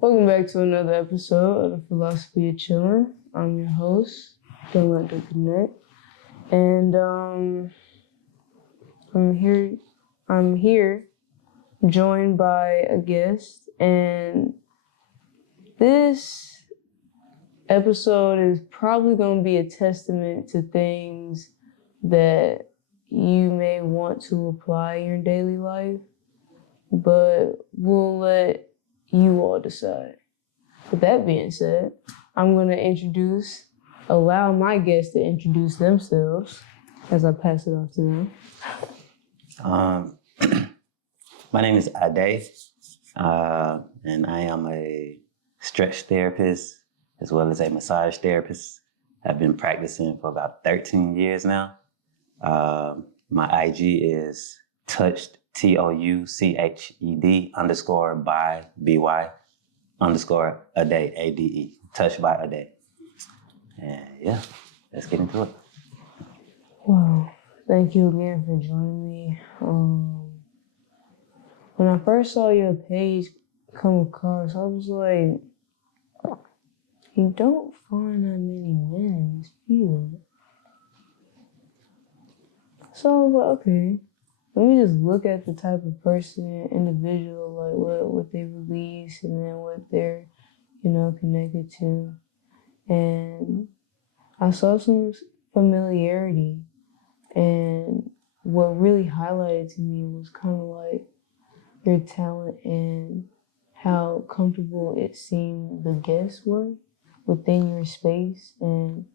Welcome back to another episode of the Philosophy of Chillin. I'm your host, Don't Let the Connect, and I'm here, joined by a guest, and this episode is probably going to be a testament to things that you may want to apply in your daily life, but we'll let you all decide. With that being said, I'm going to allow my guests to introduce themselves as I pass it off to them. My name is Ade, and I am a stretch therapist as well as a massage therapist. I've been practicing for about 13 years now. My IG is touched, TOUCHED _by BY _Ade, ADE, touched by Ade. And yeah, let's get into it. Wow, thank you again for joining me. When I first saw your page come across, I was like, you don't find that many men in this field. So I was like, okay, let me just look at the type of person, individual, like what they release and then what they're, connected to. And I saw some familiarity, and what really highlighted to me was kind of like your talent and how comfortable it seemed the guests were within your space and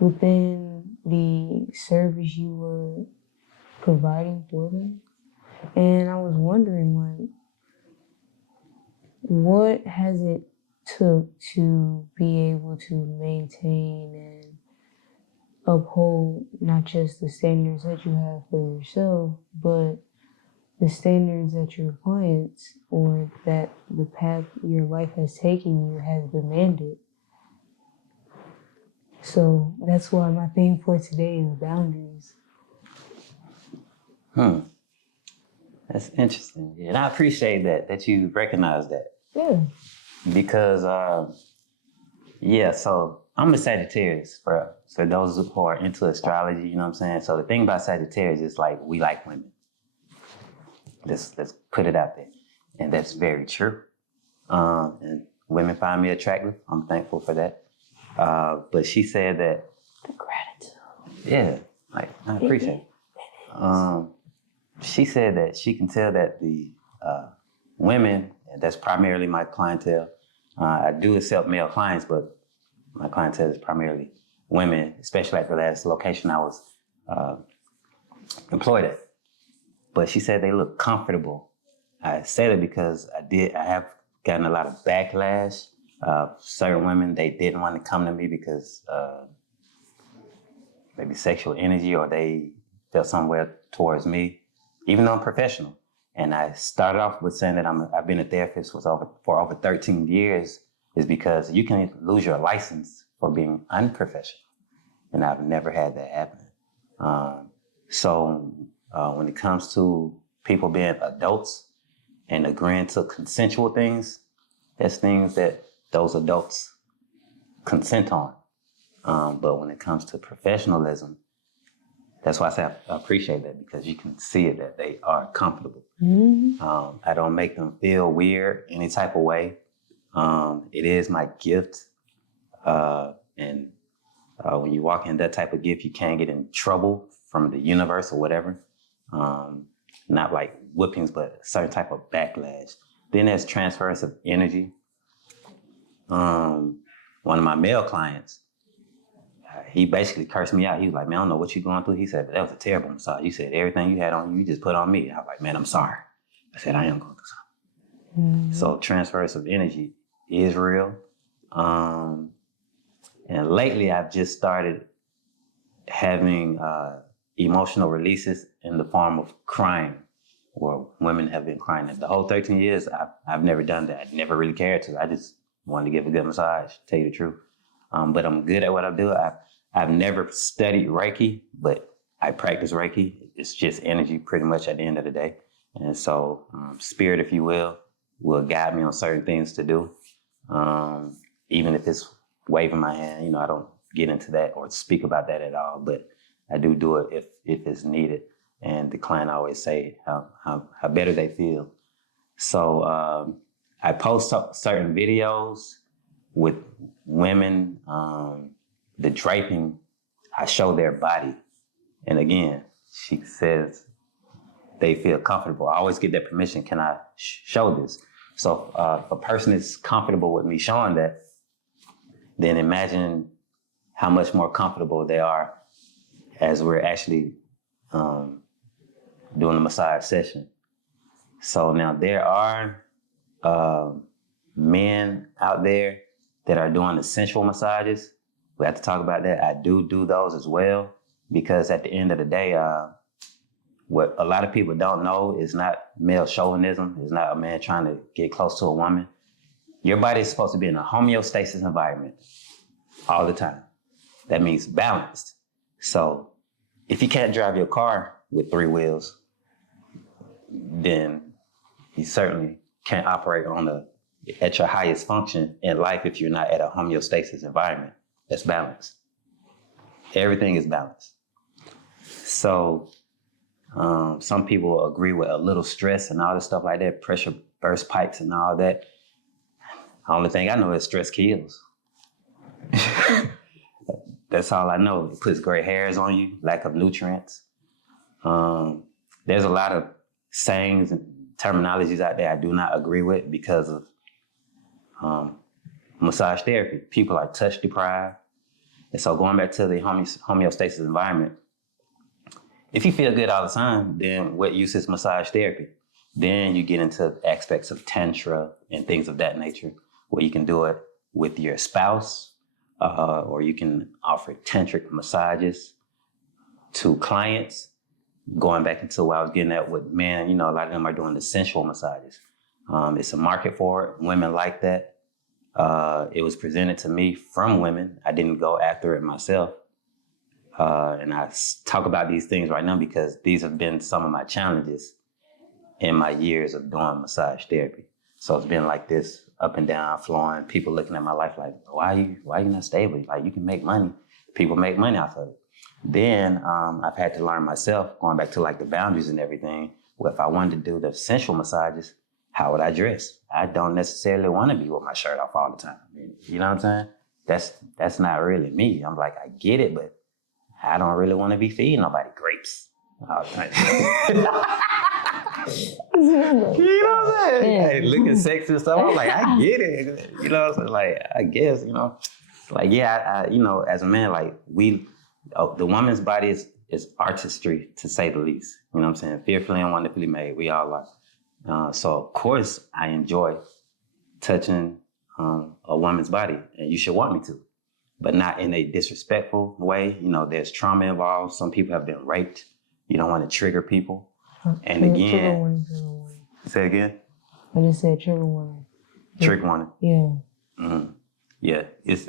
within the service you were providing for them. And I was wondering, like, what has it took to be able to maintain and uphold not just the standards that you have for yourself, but the standards that your clients or that the path your life has taken you has demanded. So that's why my theme for today is boundaries. That's interesting. And I appreciate that you recognize that. Yeah. Because, so I'm a Sagittarius for those who are into astrology, you know what I'm saying? So the thing about Sagittarius is like, we like women. Let's put it out there. And that's very true. And women find me attractive. I'm thankful for that. But she said that. The gratitude. Yeah, like, I appreciate it. She said that she can tell that the women, and that's primarily my clientele. I do accept male clients, but my clientele is primarily women, especially at the last location I was employed at. But she said they look comfortable. I said it because I have gotten a lot of backlash. Certain women, they didn't want to come to me because maybe sexual energy, or they felt somewhere towards me, even though I'm professional. And I started off with saying that I've been a therapist for over 13 years, is because you can lose your license for being unprofessional. And I've never had that happen. So when it comes to people being adults and agreeing to consensual things, that's things that those adults consent on. But when it comes to professionalism, that's why I say I appreciate that, because you can see it that they are comfortable. Mm-hmm. I don't make them feel weird any type of way. It is my gift. And when you walk in that type of gift, you can't get in trouble from the universe or whatever. Not like whippings, but a certain type of backlash. Then there's transference of energy. One of my male clients, he basically cursed me out. He was like, man, I don't know what you're going through. He said, but that was a terrible massage. You said everything you had on you, you just put on me. I was like, man, I'm sorry. I said, I am going through something. Mm-hmm. So transference of energy is real. And lately I've just started having emotional releases in the form of crying, where women have been crying. The whole 13 years, I've never done that. I never really cared to. I just wanted to give a good massage, to tell you the truth. But I'm good at what I do. I've never studied Reiki, but I practice Reiki. It's just energy pretty much at the end of the day. And so spirit, if you will, will guide me on certain things to do. Even if it's waving my hand, I don't get into that or speak about that at all, but I do it if it's needed. And the client always say how better they feel. So I post certain videos with women, the draping, I show their body. And again, she says they feel comfortable. I always get their permission. Can I show this? So if a person is comfortable with me showing that, then imagine how much more comfortable they are as we're actually doing a massage session. So now there are men out there that are doing the sensual massages. We have to talk about that. I do those as well, because at the end of the day, what a lot of people don't know is not male chauvinism. It's not a man trying to get close to a woman. Your body is supposed to be in a homeostasis environment all the time. That means balanced. So if you can't drive your car with 3 wheels, then you certainly can't operate at your highest function in life if you're not at a homeostasis environment that's balanced. Everything is balanced. So some people agree with a little stress and all this stuff like that, pressure burst pipes and all that. The only thing I know is stress kills. That's all I know. It puts gray hairs on you, lack of nutrients. There's a lot of sayings and terminologies out there I do not agree with because of massage therapy. People are touch deprived. And so going back to the homeostasis environment, if you feel good all the time, then what use is massage therapy? Then you get into aspects of tantra and things of that nature, where you can do it with your spouse, or you can offer tantric massages to clients. Going back into what I was getting at with men, a lot of them are doing the sensual massages. It's a market for it. Women like that. It was presented to me from women. I didn't go after it myself. And I talk about these things right now because these have been some of my challenges in my years of doing massage therapy. So it's been like this, up and down, flowing. People looking at my life like, why are you not stable? Like, you can make money. People make money off of it. Then I've had to learn myself, going back to like the boundaries and everything. Well, if I wanted to do the sensual massages, how would I dress? I don't necessarily want to be with my shirt off all the time. You know what I'm saying? That's not really me. I'm like, I get it, but I don't really want to be feeding nobody grapes all the time. You know what I'm saying? Hey, looking sexy and stuff. I'm like, I get it. You know what I'm saying? Like, I guess, like, yeah, I as a man, like, the woman's body is artistry, to say the least. You know what I'm saying? Fearfully and wonderfully made. We all are. So, of course, I enjoy touching a woman's body, and you should want me to, but not in a disrespectful way. There's trauma involved. Some people have been raped. You don't want to trigger people. And again, trigger warning. Say again? I just said trigger warning. Trigger warning. Yeah. Mm-hmm. Yeah, it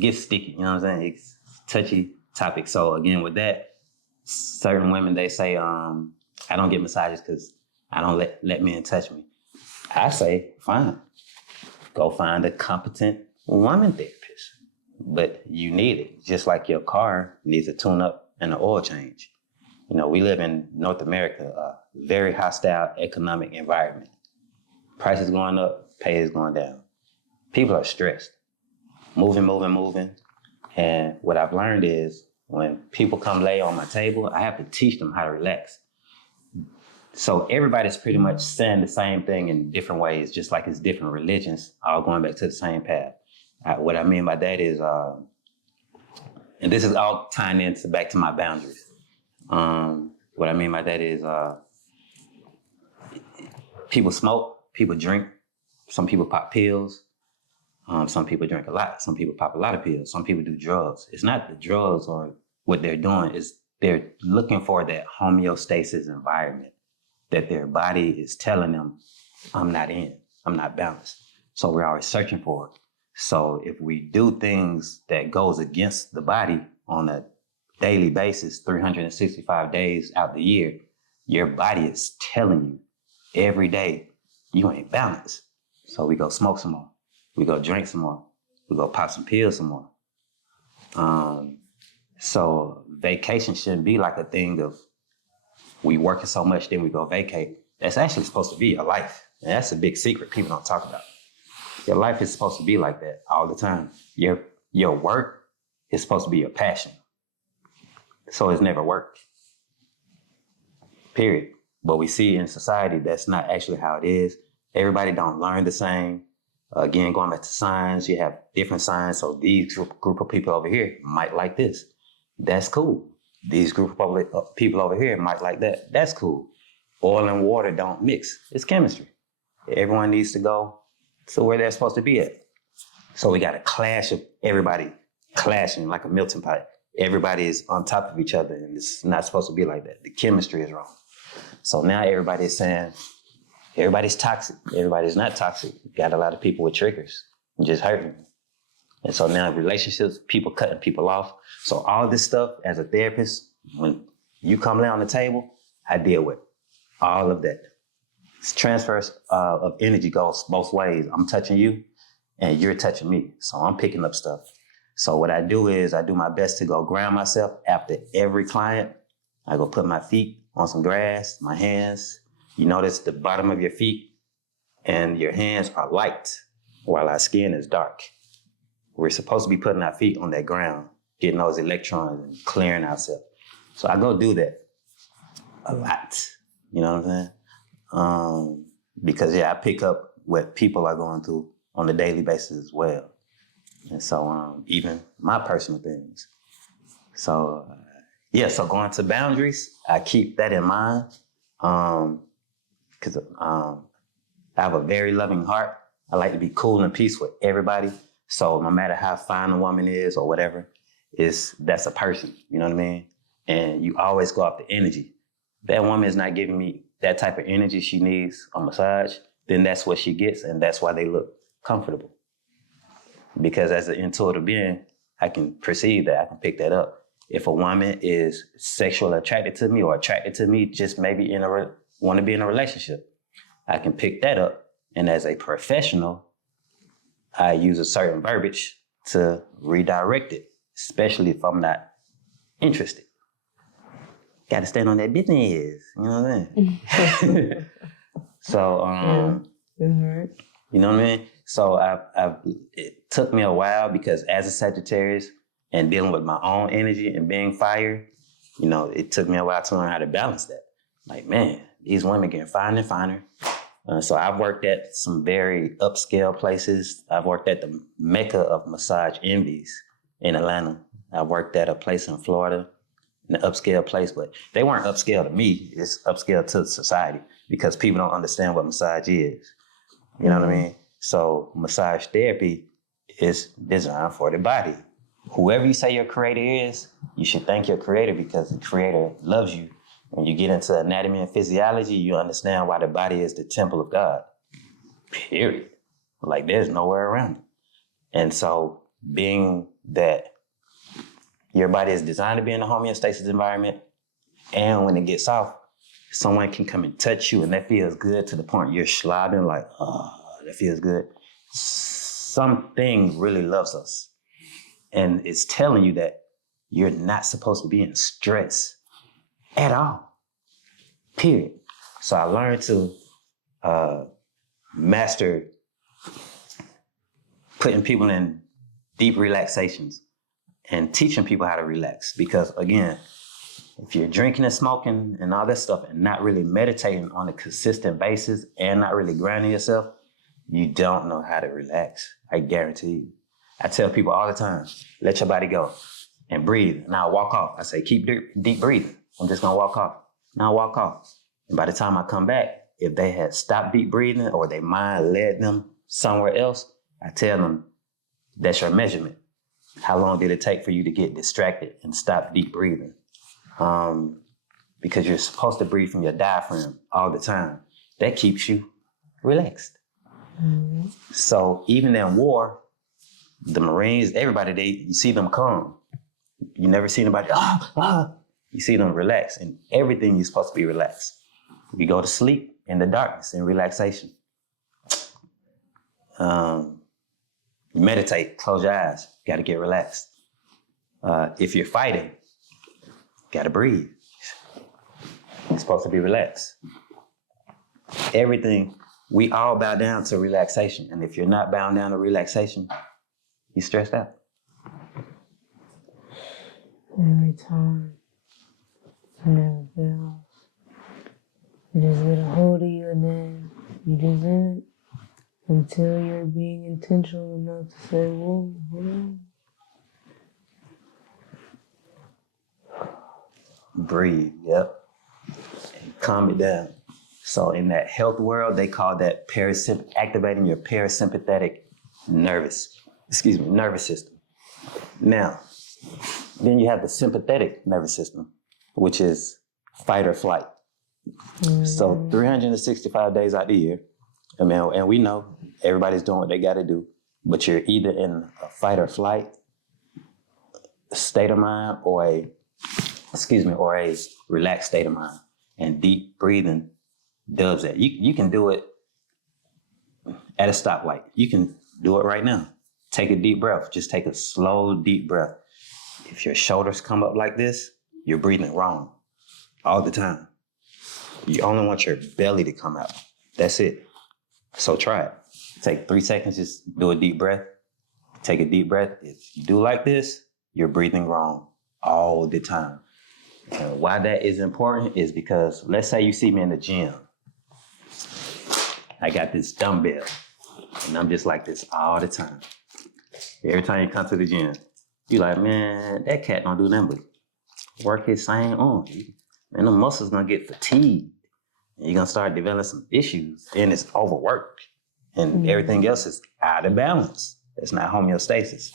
gets sticky, you know what I'm saying? It's a touchy topic. So again, with that, certain women, they say, I don't get massages because I don't let men touch me. I say, fine, go find a competent woman therapist. But you need it, just like your car needs a tune-up and an oil change. We live in North America, a very hostile economic environment. Prices going up, pay is going down. People are stressed. Moving. And what I've learned is when people come lay on my table, I have to teach them how to relax. So everybody's pretty much saying the same thing in different ways, just like it's different religions, all going back to the same path. What I mean by that is, and this is all tying into back to my boundaries. What I mean by that is, people smoke, people drink, some people pop pills. Some people drink a lot. Some people pop a lot of pills. Some people do drugs. It's not the drugs or what they're doing. It's they're looking for that homeostasis environment that their body is telling them, I'm not balanced. So we're always searching for it. So if we do things that goes against the body on a daily basis, 365 days out the year, your body is telling you, every day, you ain't balanced. So we go smoke some more. We go drink some more. We go pop some pills some more. So vacation shouldn't be like a thing of we working so much, then we go vacate. That's actually supposed to be your life. And that's a big secret people don't talk about. Your life is supposed to be like that all the time. Your work is supposed to be your passion. So it's never work. Period. But we see in society that's not actually how it is. Everybody don't learn the same. Again, going back to signs, you have different signs. So these group of people over here might like this. That's cool. These group of people over here might like that. That's cool. Oil and water don't mix. It's chemistry. Everyone needs to go to where they're supposed to be at. So we got a clash of everybody clashing like a melting pot. Everybody is on top of each other, and it's not supposed to be like that. The chemistry is wrong. So now everybody's saying everybody's toxic. Everybody's not toxic. Got a lot of people with triggers, just hurting them. And so now relationships, people cutting people off. So all this stuff as a therapist, when you come lay on the table, I deal with all of that. It's transfers of energy goes both ways. I'm touching you and you're touching me. So I'm picking up stuff. So what I do is I do my best to go ground myself after every client. I go put my feet on some grass, my hands. You notice the bottom of your feet and your hands are light while our skin is dark. We're supposed to be putting our feet on that ground, getting those electrons and clearing ourselves. So I go do that a lot. You know what I'm saying? Because I pick up what people are going through on a daily basis as well. And so even my personal things. So so going to boundaries, I keep that in mind. Because I have a very loving heart. I like to be cool and peace with everybody. So no matter how fine a woman is or whatever, that's a person, you know what I mean? And you always go off the energy. That woman is not giving me that type of energy she needs a massage, then that's what she gets, and that's why they look comfortable. Because as an intuitive being, I can perceive that, I can pick that up. If a woman is sexually attracted to me or attracted to me, just maybe want to be in a relationship, I can pick that up. And as a professional, I use a certain verbiage to redirect it, especially if I'm not interested. Got to stand on that business, you know what I mean? So, you know what I mean? So it took me a while because as a Sagittarius and dealing with my own energy and being fire, it took me a while to learn how to balance that. Like, man, these women getting finer and finer. So I've worked at some very upscale places. I've worked at the mecca of massage envies in Atlanta. I worked at a place in Florida, an upscale place, but they weren't upscale to me. It's upscale to society because people don't understand what massage is. You know what I mean? So massage therapy is designed for the body. Whoever you say your creator is, you should thank your creator because the creator loves you. When you get into anatomy and physiology, you understand why the body is the temple of God. Period. Like there's nowhere around it. And so being that your body is designed to be in a homeostasis environment, and when it gets off, someone can come and touch you and that feels good to the point you're slobbing like, oh, that feels good. Something really loves us. And it's telling you that you're not supposed to be in stress at all, period. So I learned to master putting people in deep relaxations and teaching people how to relax. Because again, if you're drinking and smoking and all that stuff and not really meditating on a consistent basis and not really grounding yourself, you don't know how to relax. I guarantee you. I tell people all the time, let your body go and breathe. And I'll walk off. I say, keep deep breathing. I'm just going to walk off. Now I walk off. And by the time I come back, if they had stopped deep breathing or their mind led them somewhere else, I tell them, that's your measurement. How long did it take for you to get distracted and stop deep breathing? Because you're supposed to breathe from your diaphragm all the time. That keeps you relaxed. Mm-hmm. So even in war, the Marines, everybody, you see them calm. You never see anybody, You see them relax, and everything you're supposed to be relaxed. You go to sleep, in the darkness, in relaxation. You meditate, close your eyes, got to get relaxed. If you're fighting, got to breathe. You're supposed to be relaxed. Everything, we all bow down to relaxation. And if you're not bound down to relaxation, you're stressed out. Every time, it never fails. You just get a hold of you and then you just in it until you're being intentional enough to say, whoa, hold on. Breathe, yep. And calm it down. So in that health world, they call that activating your parasympathetic nervous system. Now, then you have the sympathetic nervous system, which is fight or flight. Mm-hmm. So 365 days out the year, and we know everybody's doing what they got to do, but you're either in a fight or flight state of mind or a relaxed state of mind. And deep breathing does that. You can do it at a stoplight. You can do it right now. Take a deep breath. Just take a slow, deep breath. If your shoulders come up like this, you're breathing wrong all the time. You only want your belly to come out. That's it. So try it. Take 3 seconds, just do a deep breath. Take a deep breath. If you do like this, you're breathing wrong all the time. And why that is important is because let's say you see me in the gym. I got this dumbbell and I'm just like this all the time. Every time you come to the gym, you're like, man, that cat don't do nothing but work his same arm. Man, the muscles gonna get fatigued. And you're gonna start developing some issues. And it's overworked. And everything else is out of balance. It's not homeostasis.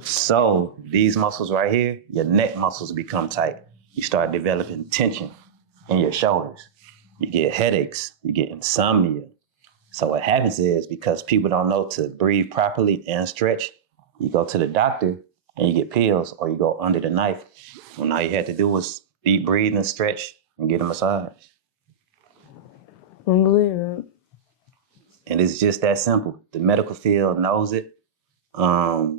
So these muscles right here, your neck muscles become tight. You start developing tension in your shoulders. You get headaches, you get insomnia. So what happens is because people don't know to breathe properly and stretch, you go to the doctor and you get pills or you go under the knife. When all you had to do was deep breathe and stretch and get a massage. Unbelievable. And it's just that simple. The medical field knows it. The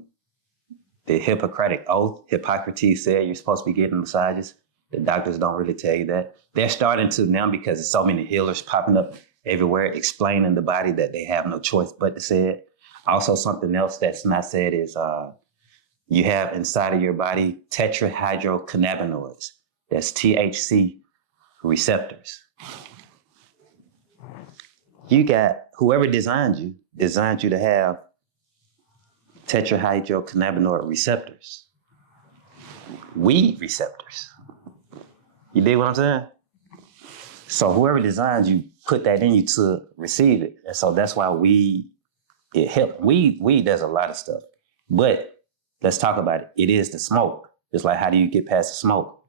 Hippocratic Oath, Hippocrates said you're supposed to be getting massages. The doctors don't really tell you that. They're starting to now because there's so many healers popping up everywhere explaining the body that they have no choice but to say it. Also, something else that's not said is you have inside of your body tetrahydrocannabinoids. That's THC receptors. You got, whoever designed you to have tetrahydrocannabinoid receptors. Weed receptors. You dig what I'm saying? So whoever designed you put that in you to receive it. And so that's why it helps. Weed does a lot of stuff. But let's talk about it. It is the smoke. It's like, how do you get past the smoke?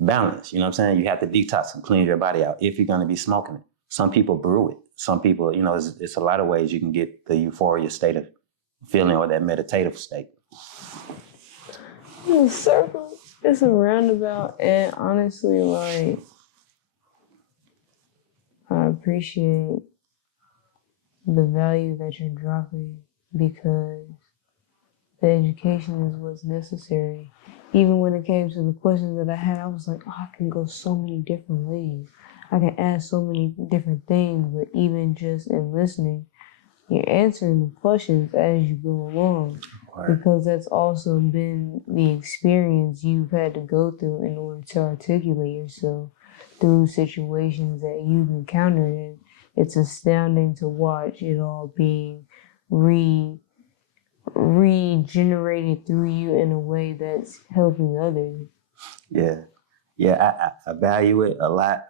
Balance, you know what I'm saying? You have to detox and clean your body out if you're going to be smoking it. Some people brew it. Some people, it's a lot of ways you can get the euphoria state of feeling or that meditative state. It's a circle. It's a roundabout. And honestly, like, I appreciate the value that you're dropping because the education is what's necessary. Even when it came to the questions that I had, I was like, oh, I can go so many different ways. I can ask so many different things, but even just in listening, you're answering the questions as you go along. Right. Because that's also been the experience you've had to go through in order to articulate yourself through situations that you've encountered. And it's astounding to watch it all being regenerated through you in a way that's helping others. Yeah, I value it a lot.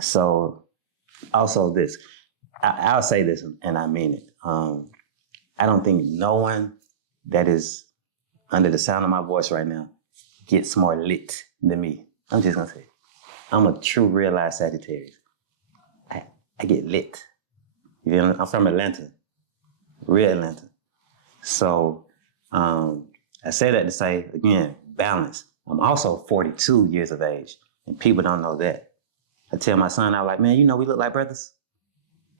So also this, I'll say this and I mean it. I don't think no one that is under the sound of my voice right now gets more lit than me. I'm just gonna say, I'm a true realized Sagittarius. I get lit. You know, I'm from Atlanta, real Atlanta. So I say that to say, again, balance. I'm also 42 years of age, and people don't know that. I tell my son, I was like, man, you know, we look like brothers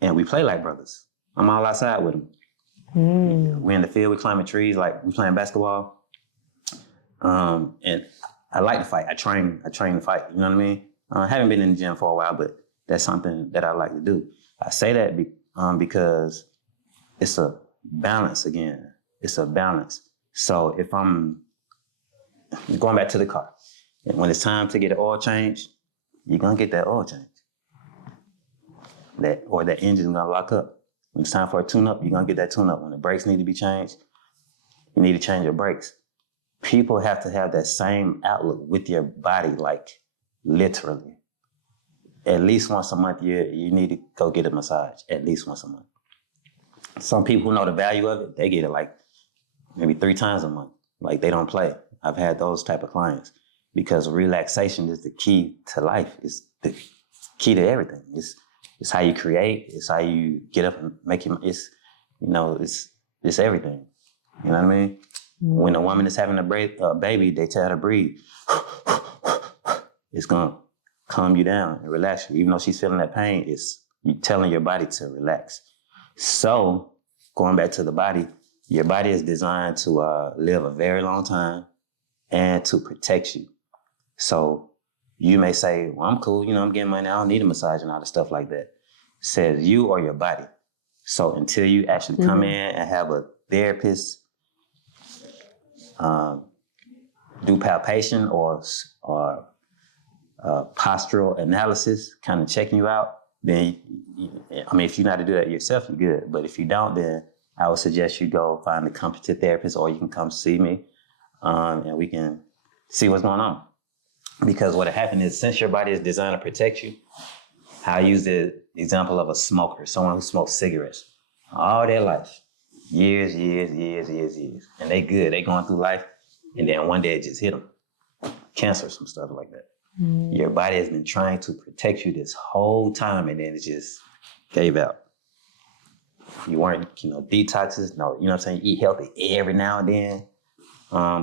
and we play like brothers. I'm all outside with him. We're in the field, we climbing trees, like we playing basketball. And I like to fight. I train to fight. You know what I mean? I haven't been in the gym for a while, but that's something that I like to do. I say that because it's a balance again. It's a balance. So if I'm going back to the car, and when it's time to get an oil change, you're gonna get that oil change. That engine's gonna lock up. When it's time for a tune-up, you're gonna get that tune-up. When the brakes need to be changed, you need to change your brakes. People have to have that same outlook with your body, like literally. At least once a month, you need to go get a massage. At least once a month. Some people who know the value of it, they get it like maybe 3 times a month. Like they don't play. I've had those type of clients because relaxation is the key to life. It's the key to everything. It's how you create. It's how you get up and make it. It's everything. You know what I mean? When a woman is having a baby, they tell her to breathe. It's gonna calm you down and relax you. Even though she's feeling that pain, it's you telling your body to relax. So going back to the body, your body is designed to live a very long time and to protect you. So you may say, well, I'm cool, I'm getting money, I don't need a massage and all the stuff like that. Says you or your body. So until you actually come in and have a therapist do palpation or postural analysis, kind of checking you out, then, if you know how to do that yourself, you're good. But if you don't, then I would suggest you go find a competent therapist, or you can come see me and we can see what's going on. Because what happened is, since your body is designed to protect you, I use the example of a smoker, someone who smokes cigarettes all their life, years. And they good, they going through life, and then one day it just hit them. Cancer, some stuff like that. Your body has been trying to protect you this whole time, and then it just gave out. You weren't, detoxes, no, you know what I'm saying? You eat healthy every now and then,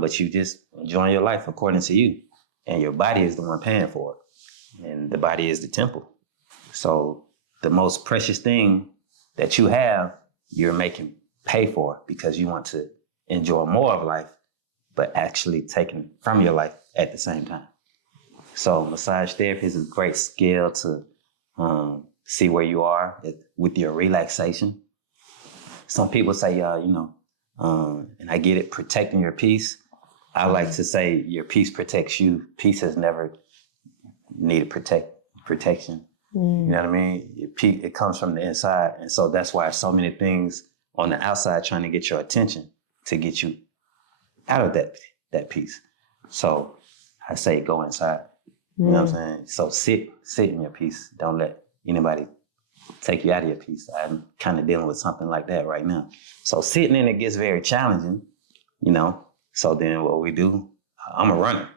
but you just enjoying your life according to you. And your body is the one paying for it. And the body is the temple. So the most precious thing that you have, you're making pay for because you want to enjoy more of life, but actually taken from your life at the same time. So massage therapy is a great skill to see where you are with your relaxation. Some people say, and I get it, protecting your peace. I like to say your peace protects you. Peace has never needed protection. You know what I mean? It comes from the inside. And so that's why so many things on the outside trying to get your attention to get you out of that peace. So I say go inside. You know what I'm saying? So sit in your peace. Don't let anybody take you out of your peace. I'm kind of dealing with something like that right now. So sitting in it gets very challenging, So then what we do, I'm a runner.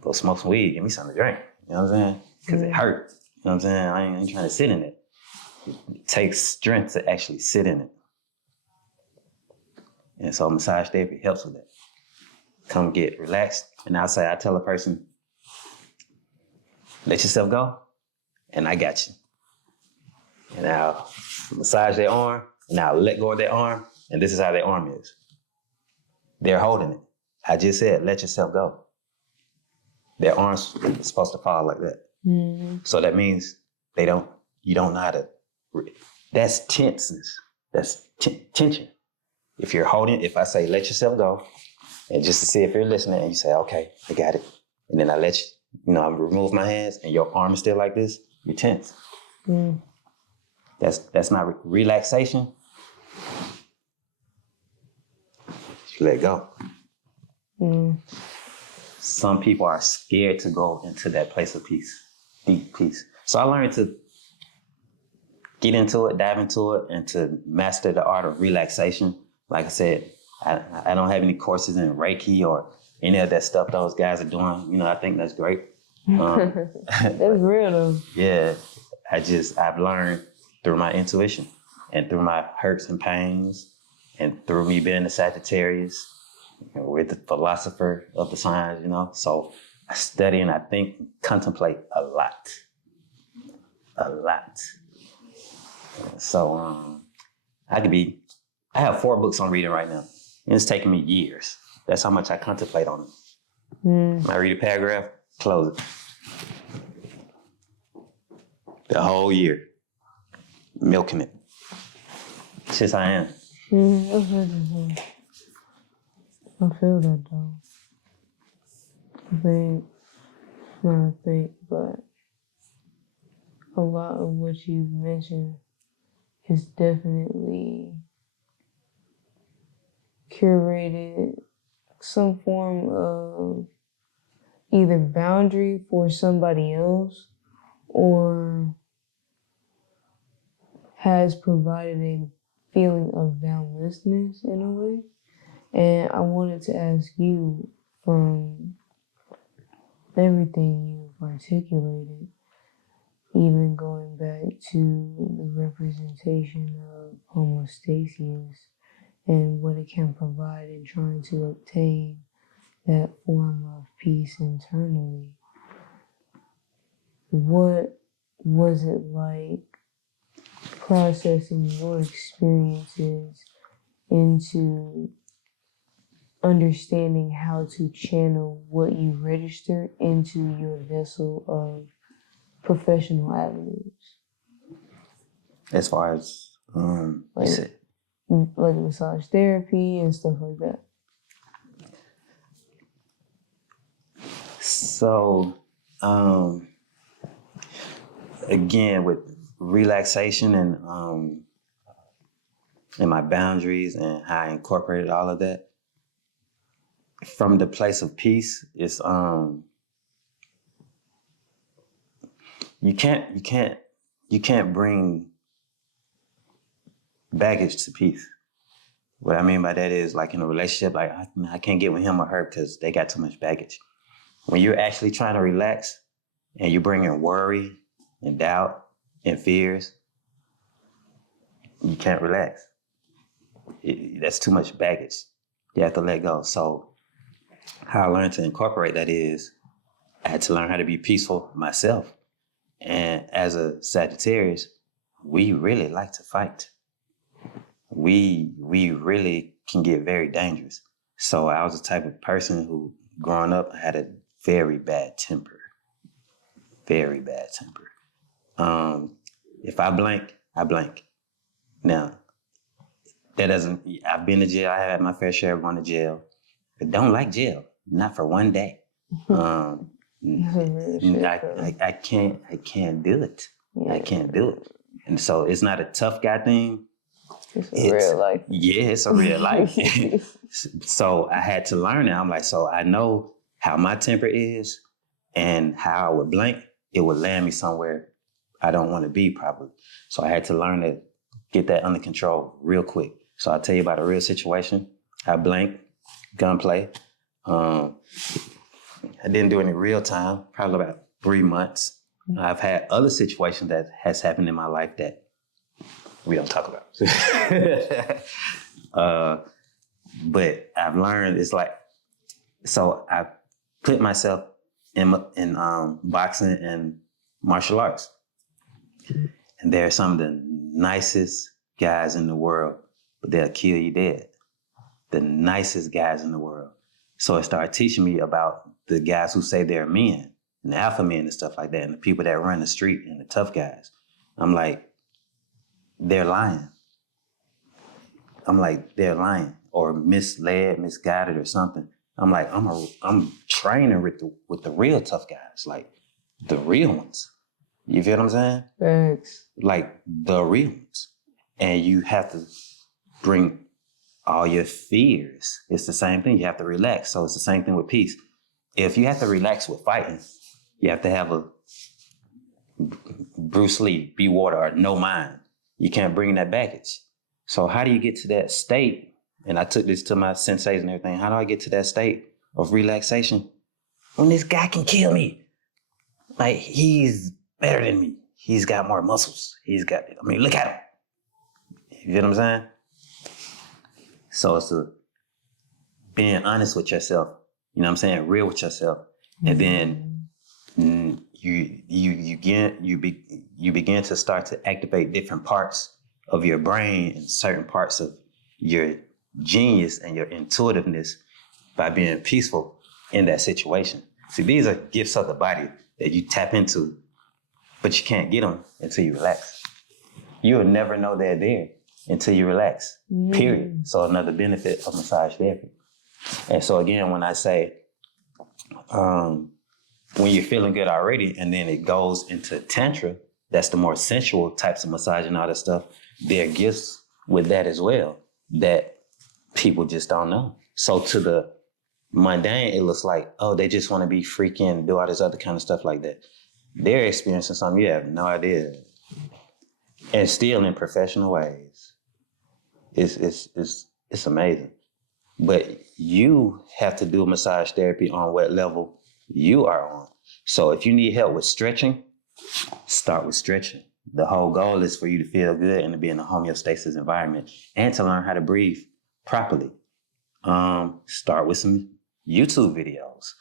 Go smoke some weed, give me something to drink. You know what I'm saying? Because it hurt. You know what I'm saying? I ain't trying to sit in it. It takes strength to actually sit in it. And so massage therapy helps with that. Come get relaxed. And I tell a person, let yourself go, and I got you. And I'll massage their arm, and I'll let go of their arm, and this is how their arm is. They're holding it. I just said, let yourself go. Their arms are supposed to fall like that. So that means you don't know how to, that's tenseness. That's tension. If you're holding, if I say, let yourself go, and just to see if you're listening, and you say, okay, I got it. And then I let you, I remove my hands, and your arm is still like this, you're tense. That's not relaxation. You let go. Some people are scared to go into that place of peace, deep peace. So I learned to get into it, dive into it, and to master the art of relaxation. Like I said, I don't have any courses in Reiki or any of that stuff those guys are doing. I think that's great. That's real though. Yeah, I've learned through my intuition and through my hurts and pains and through me being a Sagittarius, with the philosopher of the signs, So I study and I think, contemplate a lot. So I have 4 books I'm reading right now. And it's taking me years. That's how much I contemplate on them. When I read a paragraph, close it. The whole year. Milking it. Since I am. I feel that though. Not I think, but a lot of what you've mentioned is definitely curated some form of either boundary for somebody else or has provided a feeling of boundlessness in a way. And I wanted to ask you, from everything you've articulated, even going back to the representation of homostasis and what it can provide in trying to obtain that form of peace internally. What was it like processing your experiences into understanding how to channel what you registered into your vessel of professional avenues? As far as, like, you said, like massage therapy and stuff like that. So, again, with relaxation and my boundaries and how I incorporated all of that, from the place of peace, it's you can't bring baggage to peace. What I mean by that is, like in a relationship, like I can't get with him or her because they got too much baggage. When you're actually trying to relax and you bring in worry and doubt and fears, you can't relax. That's too much baggage. You have to let go. So how I learned to incorporate that is I had to learn how to be peaceful myself. And as a Sagittarius, we really like to fight. We really can get very dangerous. So I was the type of person who, growing up, had a very bad temper. Very bad temper. If I blank, I blank. Now, that doesn't, I've been to jail. I had my fair share of going to jail. I don't like jail, not for one day. I can't do it. Yeah. I can't do it. And so it's not a tough guy thing. It's a real life. Yeah, it's a real life. So I had to learn it. I'm like, so I know how my temper is and how I would blank. It would land me somewhere I don't want to be, probably. So I had to learn to get that under control real quick. So I'll tell you about a real situation. I blanked, gunplay. I didn't do any real time, probably about 3 months. I've had other situations that has happened in my life that we don't talk about. But I've learned, it's like, so I put myself in boxing and martial arts. And they're some of the nicest guys in the world, but they'll kill you dead. The nicest guys in the world. So it started teaching me about the guys who say they're men, and the alpha men and stuff like that, and the people that run the street and the tough guys. I'm like, they're lying. Or misled, misguided or something. I'm like, I'm training with the real tough guys, like the real ones. You feel what I'm saying? Thanks. Like the real ones. And you have to bring all your fears. It's the same thing. You have to relax. So it's the same thing with peace. If you have to relax with fighting, you have to have a Bruce Lee, be water, or no mind. You can't bring that baggage. So how do you get to that state? And I took this to my senseis and everything. How do I get to that state of relaxation when this guy can kill me? Like, he's better than me. He's got more muscles. Look at him. You feel what I'm saying? So it's being honest with yourself. You know what I'm saying? Real with yourself. And then you begin to start to activate different parts of your brain and certain parts of your genius and your intuitiveness by being peaceful in that situation. See, these are gifts of the body that you tap into, but you can't get them until you relax. You'll never know they're there until you relax, period. So another benefit of massage therapy. And so again, when I say, when you're feeling good already and then it goes into tantra, that's the more sensual types of massage and all that stuff, there are gifts with that as well that people just don't know. So to the mundane, it looks like, oh, they just want to be freaking, do all this other kind of stuff like that. They're experiencing something you have no idea. And still in professional ways. It's amazing. But you have to do massage therapy on what level you are on. So if you need help with stretching, start with stretching. The whole goal is for you to feel good and to be in a homeostasis environment and to learn how to breathe properly. Start with some YouTube videos,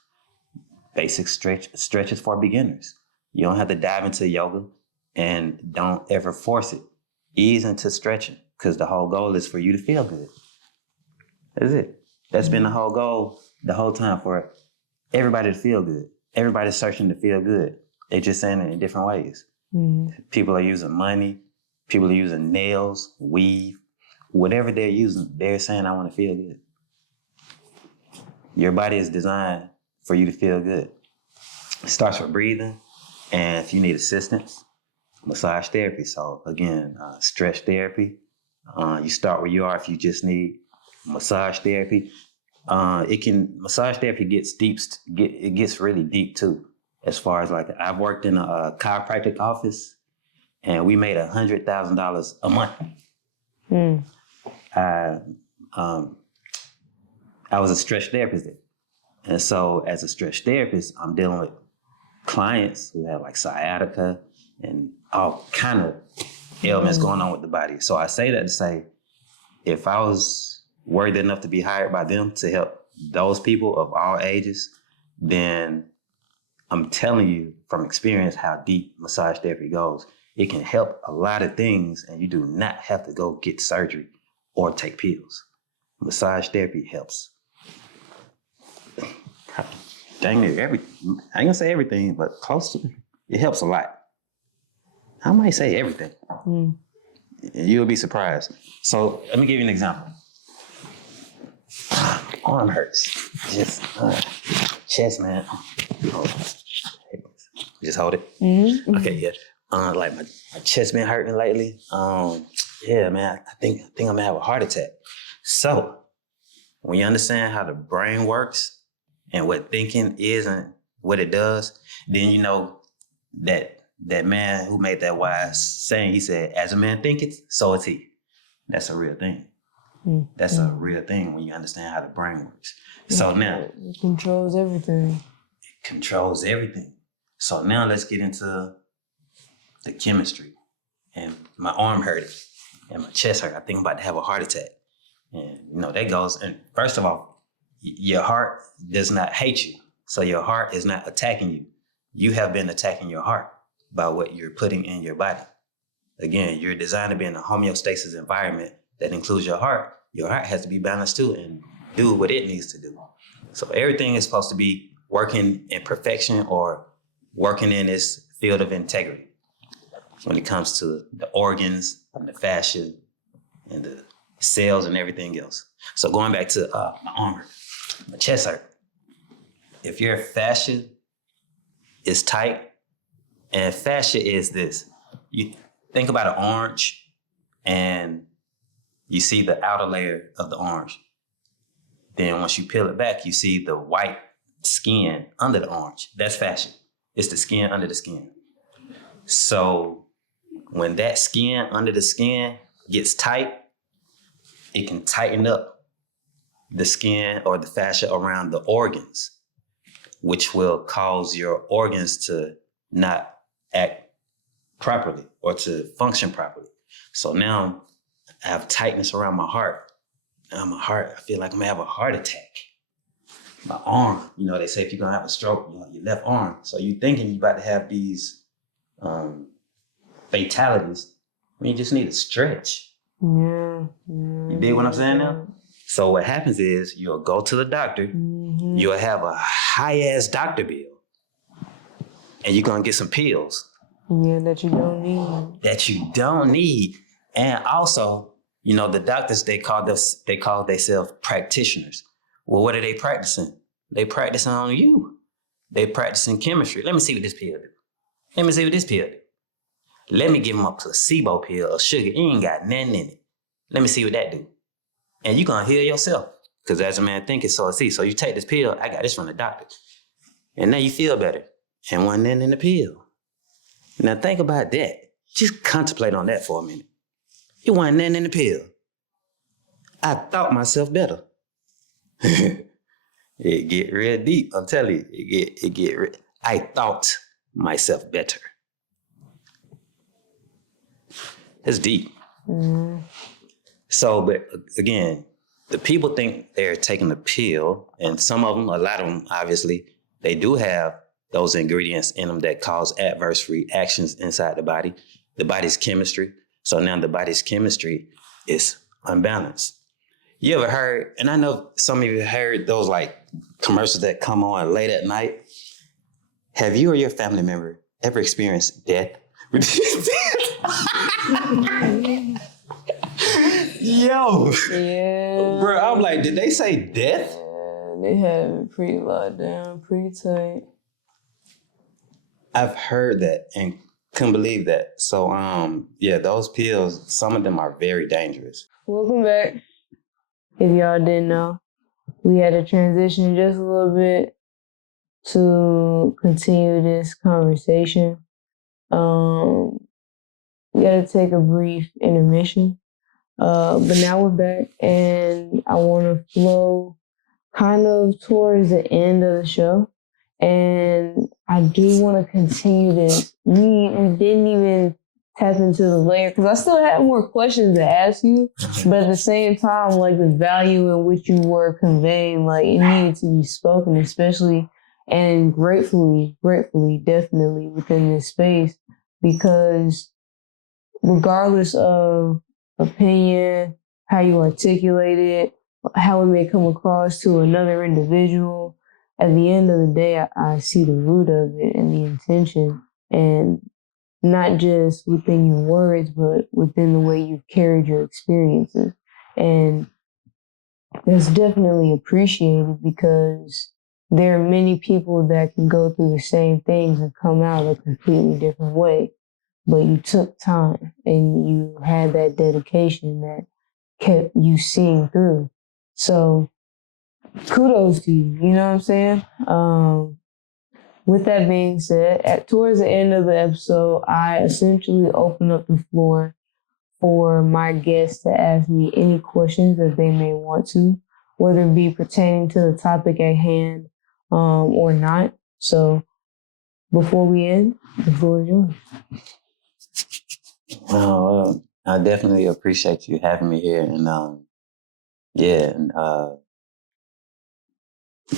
basic stretches for beginners. You don't have to dive into yoga and don't ever force it. Ease into stretching because the whole goal is for you to feel good. That's it. That's been the whole goal the whole time, for everybody to feel good. Everybody's searching to feel good. They're just saying it in different ways. People are using money. People are using nails, weave, whatever they're using. They're saying, I want to feel good. Your body is designed for you to feel good. It starts with breathing. And if you need assistance, massage therapy. So again, stretch therapy. You start where you are if you just need massage therapy. Massage therapy gets deep. It gets really deep too. As far as like, I've worked in a chiropractic office, and we made $100,000 a month. I was a stretch therapist there. And so as a stretch therapist, I'm dealing with clients who have like sciatica and all kind of ailments going on with the body. So I say that to say, if I was worthy enough to be hired by them to help those people of all ages, then I'm telling you from experience how deep massage therapy goes. It can help a lot of things, and you do not have to go get surgery or take pills. Massage therapy helps. Dang near everything. I ain't gonna say everything, but close to it. It helps a lot. I might say everything. You'll be surprised. So let me give you an example. Arm hurts. Just chest, man. Just hold it. Okay, yeah. Like my chest been hurting lately. Yeah, man. I think I'm gonna have a heart attack. So when you understand how the brain works and what thinking is and what it does, then you know that man who made that wise saying, he said, as a man thinketh, so is he. That's a real thing. That's a real thing when you understand how the brain works. So now it controls everything. It controls everything. So now let's get into the chemistry. And my arm hurt and my chest hurt. I think I'm about to have a heart attack. And you know, that goes, and first of all, your heart does not hate you. So your heart is not attacking you. You have been attacking your heart by what you're putting in your body. Again, you're designed to be in a homeostasis environment that includes your heart. Your heart has to be balanced too and do what it needs to do. So everything is supposed to be working in perfection or working in this field of integrity when it comes to the organs and the fascia and the cells and everything else. So going back to my arm hurt, my chest hurt. If your fascia is tight, and fascia is this, you think about an orange and you see the outer layer of the orange. Then once you peel it back, you see the white skin under the orange. That's fascia. It's the skin under the skin. So when that skin under the skin gets tight, it can tighten up the skin or the fascia around the organs, which will cause your organs to not act properly or to function properly. So now I have tightness around my heart. Now my heart, I feel like I'm gonna have a heart attack. my arm. You know, they say if you're gonna have a stroke, you know, your left arm. So you thinking you about to have these fatalities. I mean, you just need to stretch. Yeah. You dig what I'm saying now? So what happens is you'll go to the doctor, you'll have a high ass doctor bill, and you're gonna get some pills. Yeah, that you don't need. That you don't need. And also, you know, the doctors, they call themselves practitioners. Well, what are they practicing? They practicing on you. They practicing chemistry. Let me see what this pill do. Let me see what this pill do. Let me give them a placebo pill of sugar. It ain't got nothing in it. Let me see what that do. And you're going to heal yourself. Because as a man thinketh, so is he. So you take this pill. I got this from the doctor. And now you feel better. And wasn't nothing in the pill. Now think about that. Just contemplate on that for a minute. It wasn't nothing in the pill. I thought myself better. It get real deep. I'm telling you, it get real. I thought myself better. It's deep. So, but again, the people think they're taking a pill, and some of them, a lot of them, obviously, they do have those ingredients in them that cause adverse reactions inside the body, the body's chemistry. So now the body's chemistry is unbalanced. You ever heard, and I know some of you heard those like commercials that come on late at night. Have you or your family member ever experienced death? Yo. Yeah. Bro, I'm like, did they say death? Yeah, they have it pretty locked down, pretty tight. I've heard that and couldn't believe that. So, yeah, those pills, some of them are very dangerous. Welcome back. If y'all didn't know, we had to transition just a little bit to continue this conversation. We had to take a brief intermission. But now we're back, and I want to flow kind of towards the end of the show. And I do want to continue this. We didn't even tap into the layer because I still had more questions to ask you, but at the same time, like the value in which you were conveying, like it needed to be spoken, especially and gratefully, definitely within this space, because regardless of opinion, how you articulate it, how it may come across to another individual, at the end of the day, I see the root of it and the intention, and not just within your words, but within the way you've carried your experiences. And that's definitely appreciated because there are many people that can go through the same things and come out a completely different way. But you took time and you had that dedication that kept you seeing through. So kudos to you, you know what I'm saying? With that being said, towards the end of the episode, I essentially open up the floor for my guests to ask me any questions that they may want to, whether it be pertaining to the topic at hand or not. So before we end, the floor is yours. Well, I definitely appreciate you having me here, and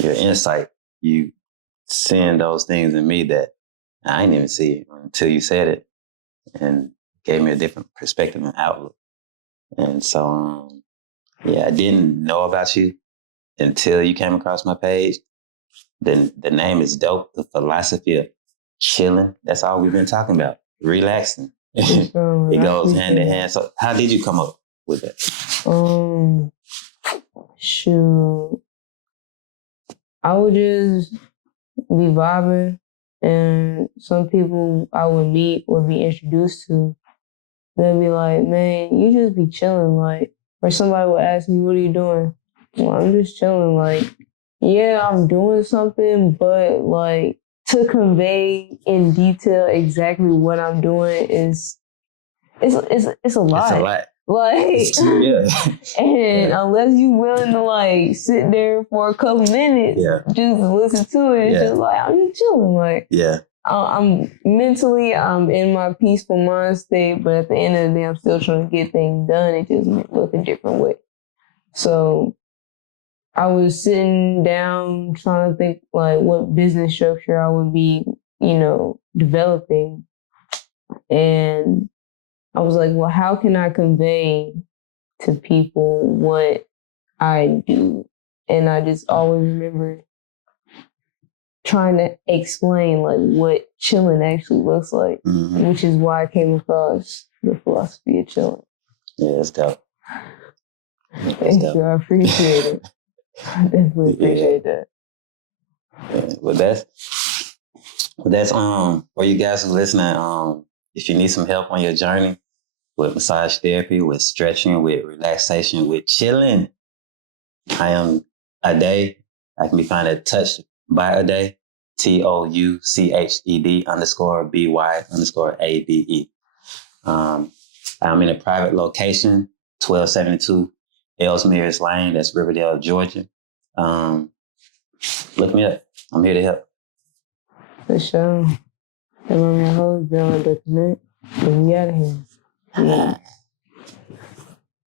your insight, you seeing those things in me that I didn't even see until you said it, and gave me a different perspective and outlook. And so, yeah, I didn't know about you until you came across my page. Then the name is dope. The philosophy of chilling. That's all we've been talking about. Relaxing. It goes hand in hand. So how did you come up with it? Shoot. I would just be vibing, and some people I would meet or be introduced to, they'd be like, man, you just be chilling, like, or somebody would ask me, what are you doing? Well, I'm just chilling, like, yeah, I'm doing something, but like to convey in detail exactly what I'm doing is it's a lot. It's a lot. Like, yeah. And unless you're willing to like sit there for a couple minutes, just listen to it, it's just like I'm just chilling. Like, I'm mentally, I'm in my peaceful mind state, but at the end of the day, I'm still trying to get things done. It just look a different way. So I was sitting down trying to think like what business structure I would be, developing. And I was like, well, how can I convey to people what I do? And I just always remember trying to explain like what chillin actually looks like, which is why I came across the philosophy of chillin. Yeah, it's dope. Thank you. I appreciate it. I definitely appreciate that. Yeah. Well, that's for you guys who listening. If you need some help on your journey with massage therapy, with stretching, with relaxation, with chilling, I am Ade. I can be found at Touched by Ade, TOUCHED_BY_ADE. I'm in a private location, 1272 Ellesmere's Lane. That's Riverdale, Georgia. Look me up. I'm here to help. For sure. And on your hoes down at the connect. And we out of here. Yeah.